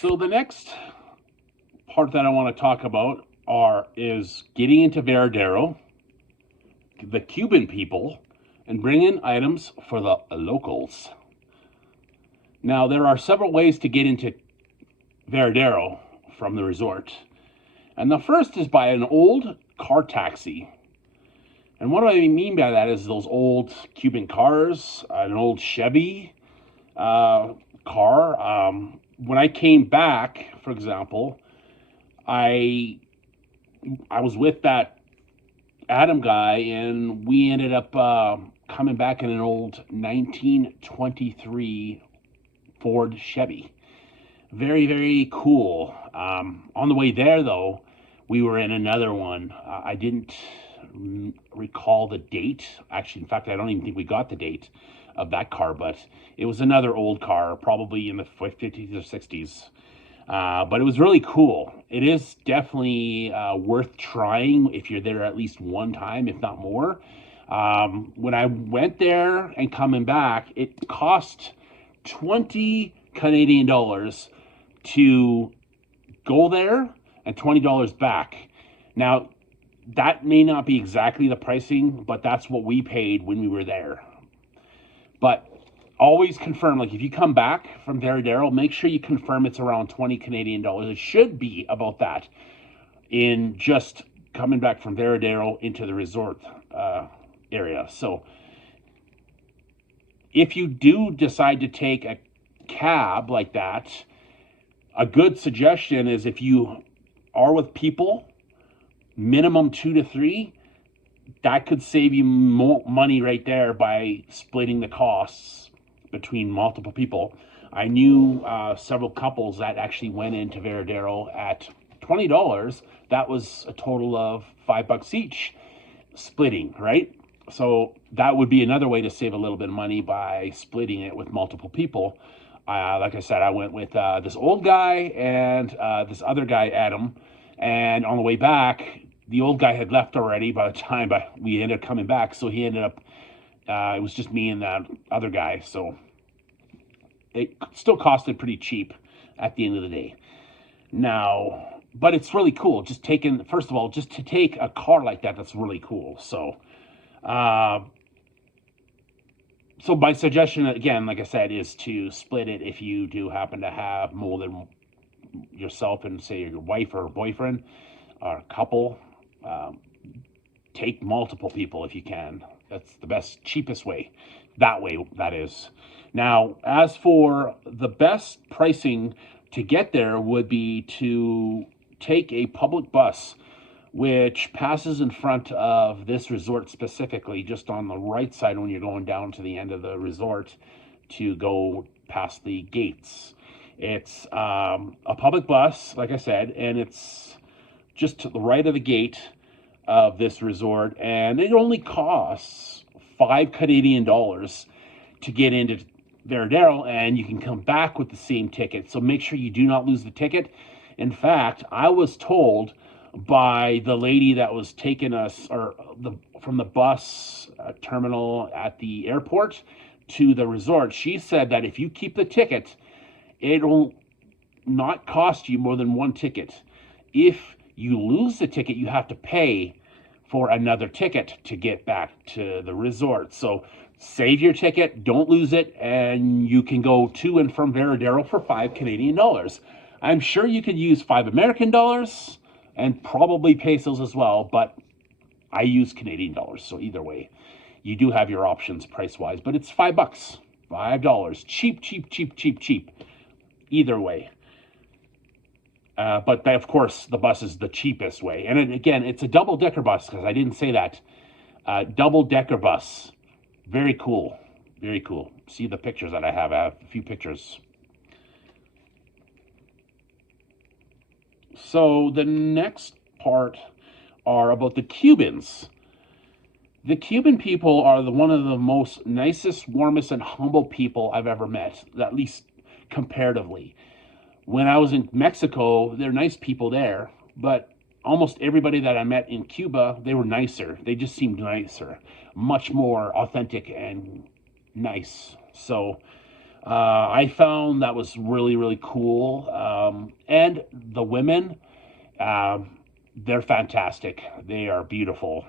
So the next part that I want to talk about is getting into Varadero, the Cuban people, and bringing items for the locals. Now there are several ways to get into Varadero from the resort, and the first is by an old car taxi. And what do I mean by that is those old Cuban cars, an old Chevy car. When I came back, for example, I was with that Adam guy, and we ended up coming back in an old 1923 Ford Chevy. Very, very cool. On the way there, though, we were in another one. I didn't recall the date. Actually, in fact, I don't even think we got the date of that car, but it was another old car, probably in the 50s or 60s. But it was really cool. It is definitely worth trying if you're there at least one time, if not more. When I went there and coming back, it cost 20 Canadian dollars to go there and $20 back. Now, that may not be exactly the pricing, but that's what we paid when we were there. But always confirm, like if you come back from Varadero, make sure you confirm it's around 20 Canadian dollars. It should be about that in just coming back from Varadero into the resort area. So if you do decide to take a cab like that, a good suggestion is if you are with people, minimum 2 to 3, that could save you more money right there by splitting the costs between multiple people. I knew several couples that actually went into Varadero at $20. That was a total of $5 each, splitting, right? So that would be another way to save a little bit of money by splitting it with multiple people. Like I said, I went with this old guy and this other guy, Adam. And on the way back, the old guy had left already by the time we ended up coming back. So he ended up, it was just me and that other guy. So it still costed pretty cheap at the end of the day. Now, but it's really cool. First of all, just to take a car like that, that's really cool. So my suggestion, again, like I said, is to split it if you do happen to have more than yourself and, say, your wife or boyfriend or a couple. Take multiple people if you can. That's the best, cheapest way. That way, that is. Now, as for the best pricing to get there would be to take a public bus which passes in front of this resort specifically, just on the right side when you're going down to the end of the resort to go past the gates. It's a public bus, like I said, and it's just to the right of the gate of this resort, and it only costs 5 Canadian dollars to get into Varadero, and you can come back with the same ticket. So make sure you do not lose the ticket. In fact, I was told by the lady that was taking us from the bus terminal at the airport to the resort, she said that if you keep the ticket, it'll not cost you more than one ticket. If you lose the ticket, you have to pay for another ticket to get back to the resort. So save your ticket, don't lose it, and you can go to and from Varadero for 5 Canadian dollars. I'm sure you could use 5 American dollars and probably pesos as well, but I use Canadian dollars, so either way, you do have your options price-wise, but it's $5, $5. Cheap, cheap, cheap, cheap, cheap. Either way. But of course, the bus is the cheapest way. And again, it's a double-decker bus, because I didn't say that. Double-decker bus. Very cool. Very cool. See the pictures that I have. I have a few pictures. So the next part are about the Cubans. The Cuban people are one of the most nicest, warmest, and humble people I've ever met, at least comparatively. When I was in Mexico, they're nice people there, but almost everybody that I met in Cuba, they were nicer. They just seemed nicer, much more authentic and nice. So I found that was really, really cool. And the women, um, they're fantastic. They are beautiful.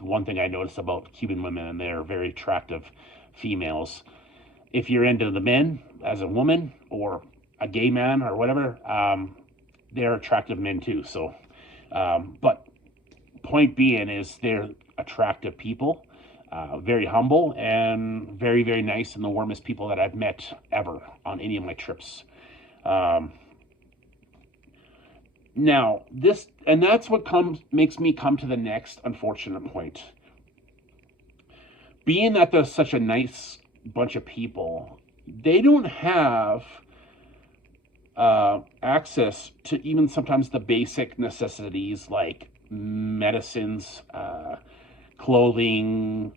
One thing I noticed about Cuban women, and they're very attractive females. If you're into the men as a woman or a gay man or whatever, they're attractive men too. So, but point being is they're attractive people, very humble and very, very nice, and the warmest people that I've met ever on any of my trips. Um, Now, this, and that's what makes me come to the next unfortunate point. Being that there's such a nice bunch of people, they don't have access to even sometimes the basic necessities like medicines, clothing,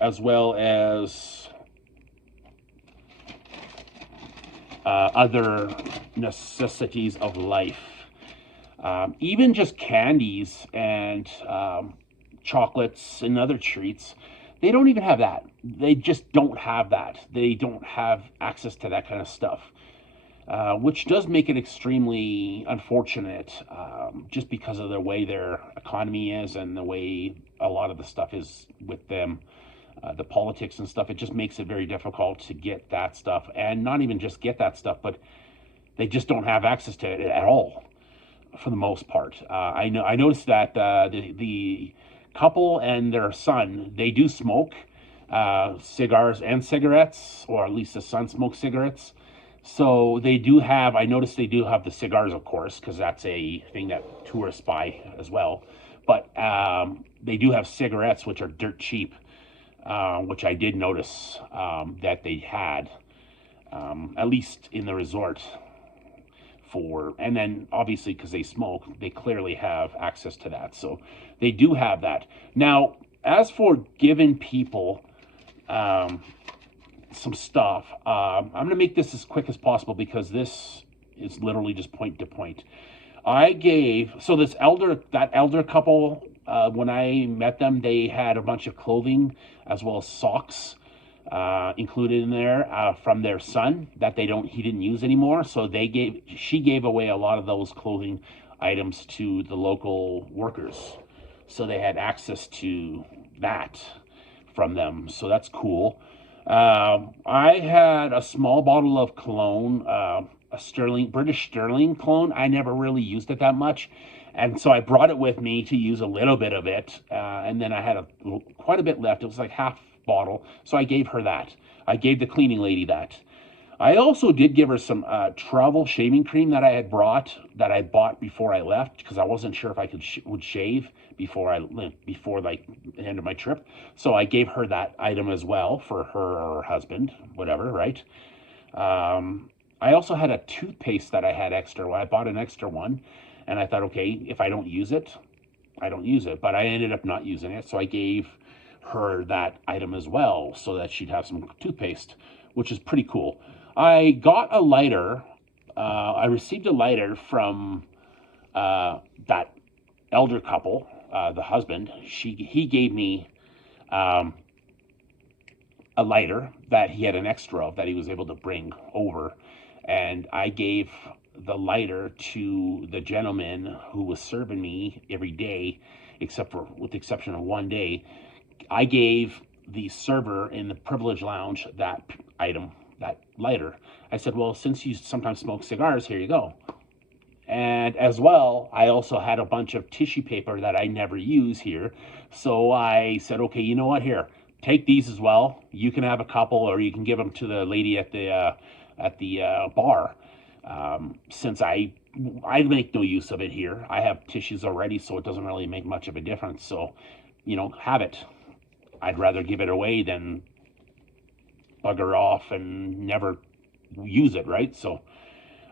as well as other necessities of life. Even just candies and chocolates and other treats, they don't even have that. They just don't have that. They don't have access to that kind of stuff, which does make it extremely unfortunate, just because of the way their economy is and the way a lot of the stuff is with them. The politics and stuff, it just makes it very difficult to get that stuff, and not even just get that stuff, but they just don't have access to it at all for the most part. I noticed that the couple and their son, they do smoke cigars and cigarettes, or at least the son smokes cigarettes. So they do have. I noticed they do have the cigars, of course, because that's a thing that tourists buy as well. But they do have cigarettes, which are dirt cheap, which I did notice that they had, at least in the resort. And then obviously because they smoke, they clearly have access to that. So they do have that. Now, as for giving people some stuff, I'm going to make this as quick as possible because this is literally just point to point. That elder couple, when I met them, they had a bunch of clothing as well as socks included in there from their son that he didn't use anymore. So she gave away a lot of those clothing items to the local workers, so they had access to that from them. So that's cool. I had a small bottle of cologne, a British Sterling cologne. I never really used it that much, and so I brought it with me to use a little bit of it. And then I had quite a bit left. It was like half bottle, so I gave her that. I gave the cleaning lady that. I also did give her some travel shaving cream that I bought before I left, because I wasn't sure if I would shave before like the end of my trip. So I gave her that item as well for her or her husband, whatever, right? I also had a toothpaste that I had extra. I bought an extra one, and I thought, okay, if I don't use it, I don't use it. But I ended up not using it, so I gave her that item as well, so that she'd have some toothpaste, which is pretty cool. I got a lighter. I received a lighter from that elder couple, the husband. He gave me a lighter that he had an extra of that he was able to bring over, and I gave the lighter to the gentleman who was serving me every day, with the exception of one day. I gave the server in the privilege lounge that item, that lighter. I said, well, since you sometimes smoke cigars, here you go. And as well, I also had a bunch of tissue paper that I never use here. So I said, okay, you know what? Here, take these as well. You can have a couple, or you can give them to the lady at the bar. Since I make no use of it here. I have tissues already, so it doesn't really make much of a difference. So, have it. I'd rather give it away than bugger off and never use it, right? So,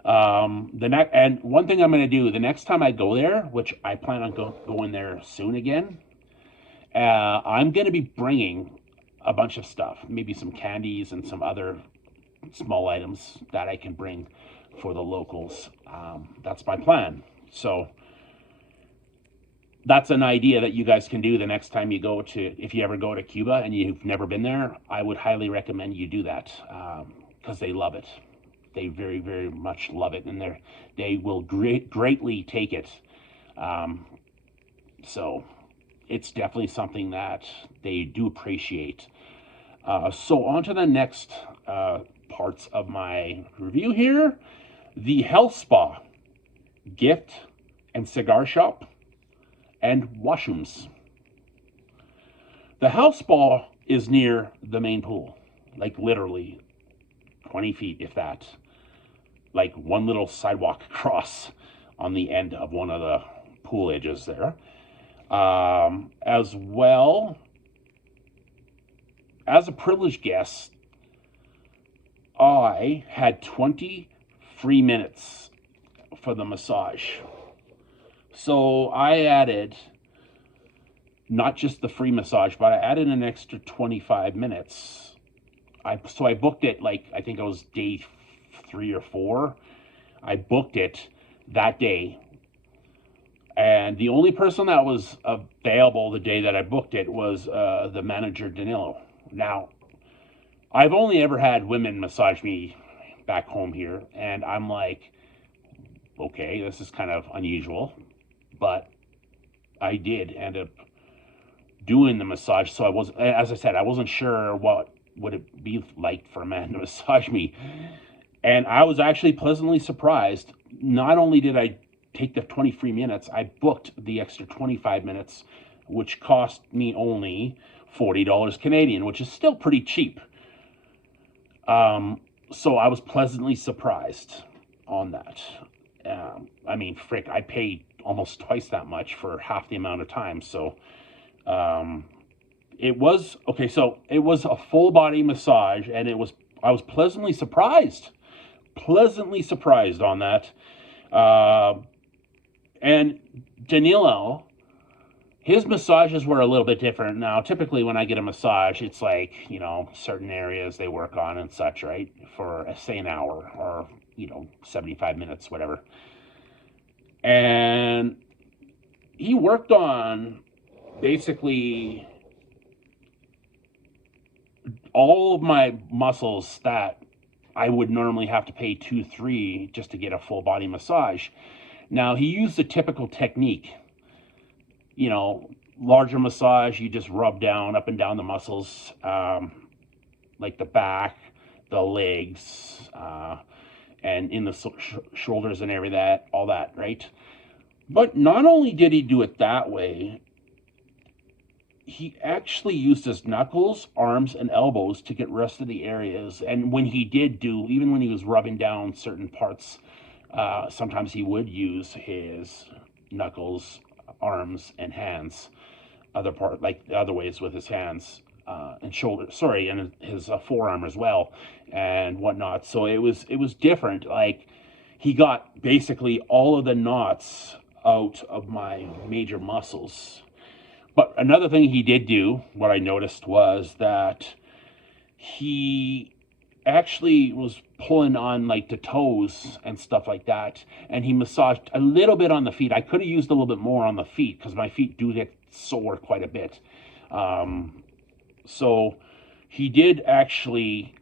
and one thing I'm going to do the next time I go there, which I plan on going there soon again, I'm going to be bringing a bunch of stuff, maybe some candies and some other small items that I can bring for the locals. That's my plan. So that's an idea that you guys can do the next time if you ever go to Cuba and you've never been there. I would highly recommend you do that, because they love it. they very, very much love it, and they will greatly take it. Um, so it's definitely something that they do appreciate. So on to the next parts of my review here. The health spa, gift and cigar shop, and washrooms. The health spa is near the main pool, like literally 20 feet, if that. Like one little sidewalk across on the end of one of the pool edges there. As well, as a privileged guest, I had 20 free minutes for the massage. So I added not just the free massage, but I added an extra 25 minutes. So I booked it, like, I think it was day 3 or 4. I booked it that day. And the only person that was available the day that I booked it was the manager, Danilo. Now, I've only ever had women massage me back home here, and I'm like, okay, this is kind of unusual, but I did end up doing the massage. So I was, as I said, I wasn't sure what would it be like for a man to massage me, and I was actually pleasantly surprised. Not only did I take the 20 free minutes, I booked the extra 25 minutes, which cost me only $40 Canadian, which is still pretty cheap. So I was pleasantly surprised on that. I mean, frick, I paid almost twice that much for half the amount of time. So it was okay. So it was a full body massage, and I was pleasantly surprised on that. And Danilo, his massages were a little bit different. Now, typically when I get a massage, it's like, certain areas they work on and such, right? For, say, an hour or, 75 minutes, whatever. And he worked on basically all of my muscles that I would normally have to pay 2-3 just to get a full body massage. Now, he used the typical technique. Larger massage, you just rub down up and down the muscles, like the back, the legs, and in the shoulders and all that, right? But not only did he do it that way, he actually used his knuckles, arms, and elbows to get rest of the areas. And when he did even when he was rubbing down certain parts, sometimes he would use his knuckles, arms, and hands. Like the other ways with his hands and shoulders. And his forearm as well, and whatnot. So it was different. Like, he got basically all of the knots out of my major muscles. But another thing he did do, what I noticed, was that he actually was pulling on like the toes and stuff like that, and he massaged a little bit on the feet. I could have used a little bit more on the feet because my feet do get sore quite a bit. So he did actually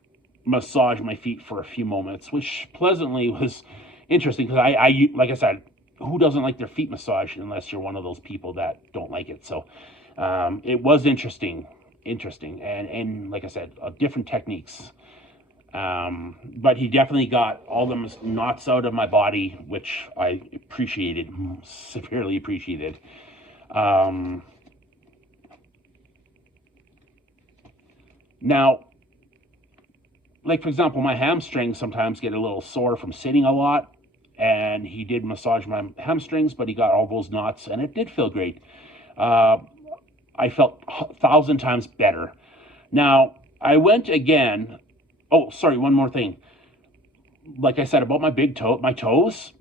massage my feet for a few moments, which pleasantly was interesting because I like I said, who doesn't like their feet massaged unless you're one of those people that don't like it? So it was interesting, and like I said, different techniques. But he definitely got all the knots out of my body, which I appreciated, severely appreciated. Now, like, for example, my hamstrings sometimes get a little sore from sitting a lot, and he did massage my hamstrings, but he got all those knots, and it did feel great. I felt 1,000 times better. Now, I went again. Oh, sorry, one more thing. Like I said about my toes,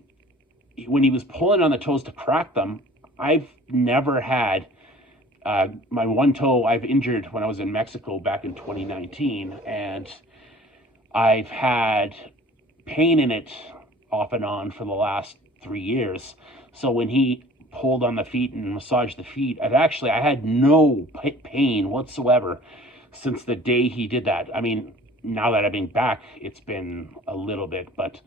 when he was pulling on the toes to crack them, I've never had my one toe I've injured when I was in Mexico back in 2019, and I've had pain in it off and on for the last 3 years. So when he pulled on the feet and massaged the feet, I had no pain whatsoever since the day he did that. I mean, now that I've been back, it's been a little bit, but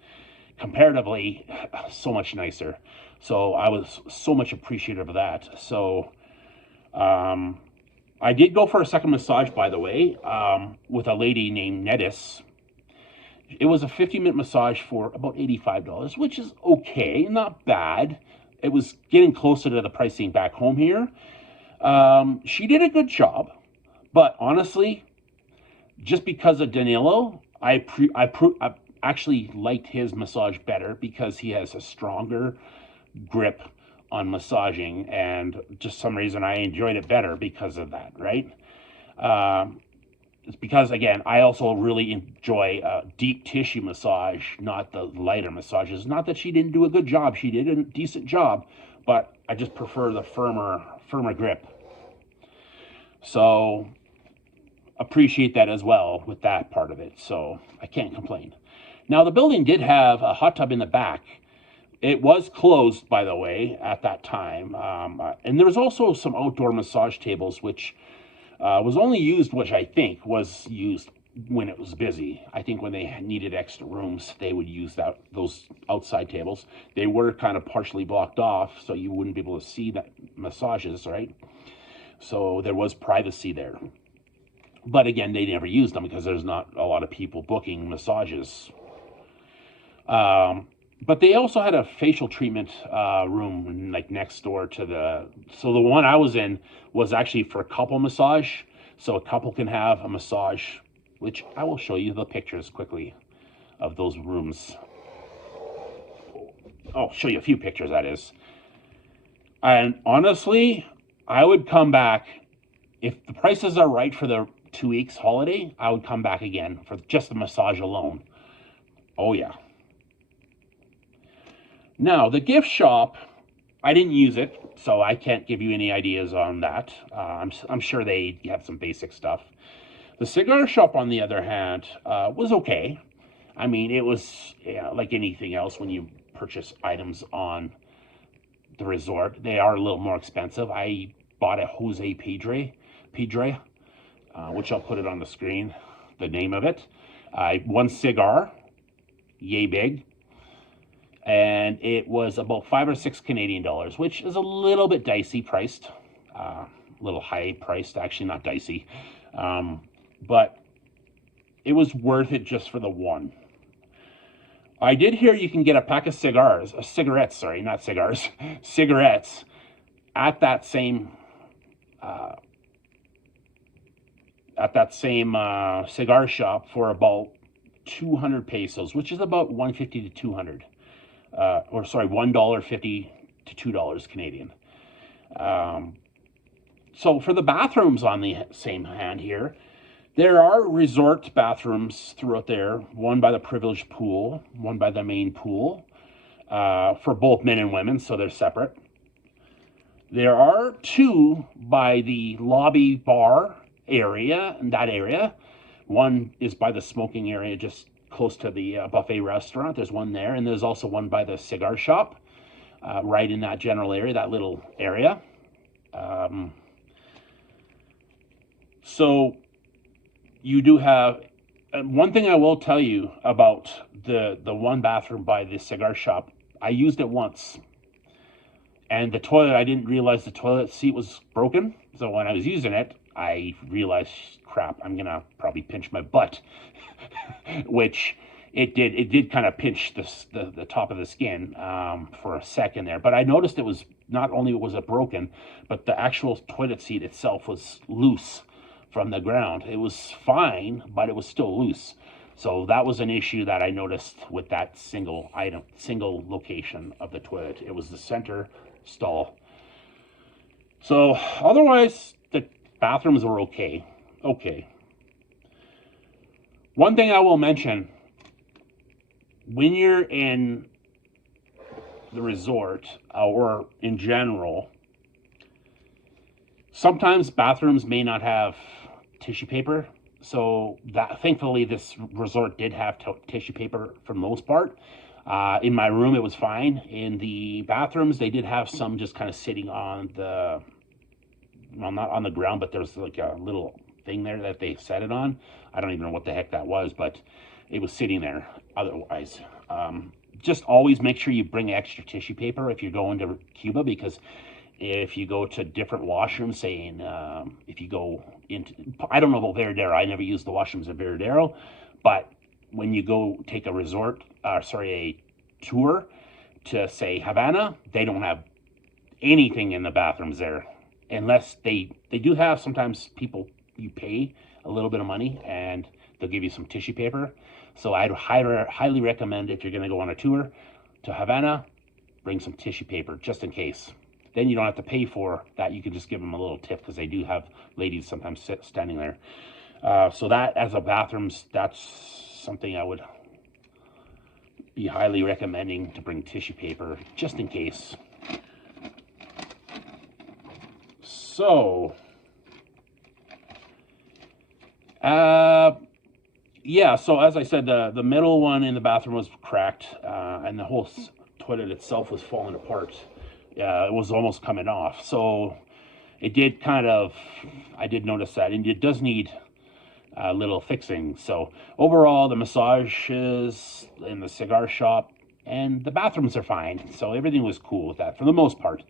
comparatively, so much nicer. So I was so much appreciative of that. So I did go for a second massage, by the way, with a lady named Nedis. It was a 50-minute massage for about $85, which is okay, not bad. It was getting closer to the pricing back home here. She did a good job, but honestly, just because of Danilo, I actually liked his massage better because he has a stronger grip on massaging, and just some reason I enjoyed it better because of that, right? It's because, again, I also really enjoy deep tissue massage, not the lighter massages. Not that she didn't do a good job. She did a decent job, but I just prefer the firmer grip. So appreciate that as well with that part of it. So I can't complain. Now, the building did have a hot tub in the back. It was closed, by the way, at that time. And there was also some outdoor massage tables, which was only used, which I think was used when it was busy. I think when they needed extra rooms, they would use those outside tables. They were kind of partially blocked off, so you wouldn't be able to see the massages, right? So there was privacy there. But again, they never used them because there's not a lot of people booking massages. But they also had a facial treatment room like next door to so the one I was in was actually for a couple massage. So a couple can have a massage, which I will show you the pictures quickly of those rooms. I'll show you a few pictures, that is. And honestly, I would come back if the prices are right for the 2 weeks holiday. I would come back again for just the massage alone. Oh yeah. Now, the gift shop, I didn't use it, so I can't give you any ideas on that. I'm sure they have some basic stuff. The cigar shop, on the other hand, was okay. I mean, it was like anything else when you purchase items on the resort. They are a little more expensive. I bought a Jose Pedre, which I'll put it on the screen, the name of it. One cigar, yay big. And it was about $5 or $6 Canadian dollars, which is a little bit dicey priced, a little high priced, actually not dicey, but it was worth it just for the one. I did hear you can get a pack of cigarettes, not cigars, cigarettes at that same cigar shop for about 200 pesos, which is about 150 to 200. $1.50 to $2 Canadian. So for the bathrooms, on the same hand here, there are resort bathrooms throughout there. One by the privileged pool, one by the main pool, for both men and women, so they're separate. There are two by the lobby bar area, in that area. One is by the smoking area, just close to the buffet restaurant. There's one there, and there's also one by the cigar shop, right in that general area, that little area. So you do have one thing I will tell you about the one bathroom by the cigar shop. I used it once, and the toilet, I didn't realize the toilet seat was broken. So when I was using it, I realized, crap, I'm gonna probably pinch my butt. Which it did kind of pinch the top of the skin for a second there. But I noticed it was, not only was it broken, but the actual toilet seat itself was loose from the ground. It was fine, but it was still loose. So that was an issue that I noticed with that single location of the toilet. It was the center stall. So otherwise, the bathrooms were okay. One thing I will mention, when you're in the resort or in general, sometimes bathrooms may not have tissue paper. So that, thankfully, this resort did have tissue paper for the most part. In my room, it was fine. In the bathrooms, they did have some just kind of sitting on the, well, not on the ground, but there's like a little thing there that they set it on. I don't even know what the heck that was, but it was sitting there otherwise. Just always make sure you bring extra tissue paper if you're going to Cuba, because if you go to different washrooms, saying if you go into, I don't know about Varadero, I never used the washrooms at Varadero, but when you go take a a tour to, say, Havana, they don't have anything in the bathrooms there, unless they do have, sometimes people, you pay a little bit of money and they'll give you some tissue paper. So I'd highly recommend, if you're going to go on a tour to Havana, bring some tissue paper just in case. Then you don't have to pay for that. You can just give them a little tip, because they do have ladies sometimes standing there. So that, as a bathrooms, that's something I would be highly recommending, to bring tissue paper just in case. So, yeah, so as I said, the middle one in the bathroom was cracked, and the whole toilet itself was falling apart. It was almost coming off. So it did kind of, I did notice that, and it does need a little fixing. So overall, the massages in the cigar shop and the bathrooms are fine. So everything was cool with that for the most part.